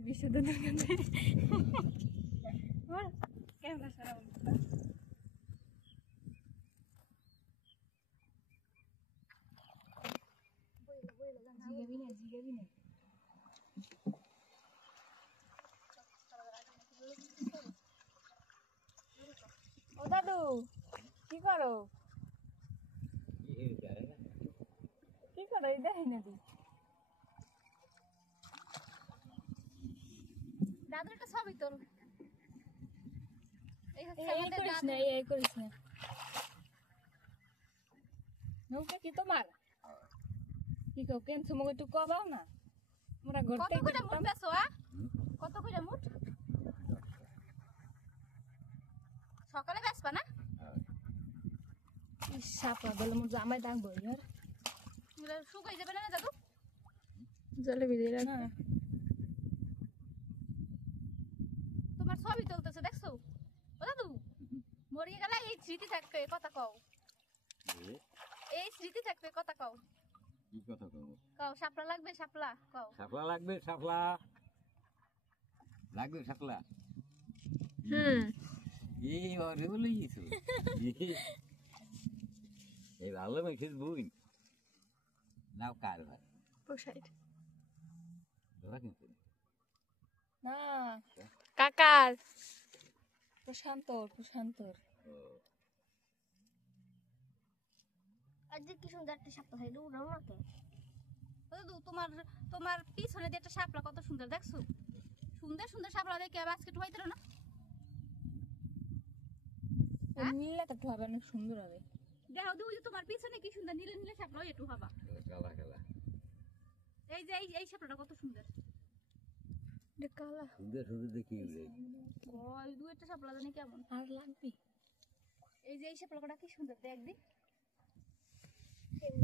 বিশ্বনাথের কাছে বল কেমন সারা জিগাবি না ও দাদু কি করো এই দেখি না তুই দাদুর একটা ছবি তোল এই করিস না নৌকা কি তোমার কি কো কেন তুমি একটু কবাও না আমরা ঘরতে কত করে মুট বেছো কত করে মুট সকালে বেচবা না সাপা বলে মোর জামাই দাম বই আর এগুলো শুকাই যাবে না দাদু জলে ভিজে না তোমার ছবি তুলতেছে দেখছো ও দাদু মরিয়ে গেলে এই স্মৃতি থাকবে কথা কও এই স্মৃতি থাকবে কথা কও কি কথা কও কও শাপলা লাগবে শাপলা কও শাপলা লাগবে শাপলা এই ওরে বলে গেছো এই ভালো মেখেস বুই নাও কার ভাই প্রসাদ ধরা কিন্তু না কাকার প্রশান্তর আজ কি সুন্দর একটা শাপলা হয় উড়াও না তো দাদু তোমার পিছনে দিয়ে একটা শাপলা কত সুন্দর দেখছো সুন্দর সুন্দর শাপলা দেখে আজকে ঠুয়াইতে না নীলটা তো হবে অনেক সুন্দর হবে দেখো দুই তোমার পিছনে কি সুন্দর নীলে নীলে শাপলা একটু হবা কালা এই যে এই শাপলাটা কত সুন্দর কালা সুন্দর দেখি ওই দুই একটা শাপলা জানি কেমন আর লাগবে এই যে এই শাপলাটা কি সুন্দর দেখ দি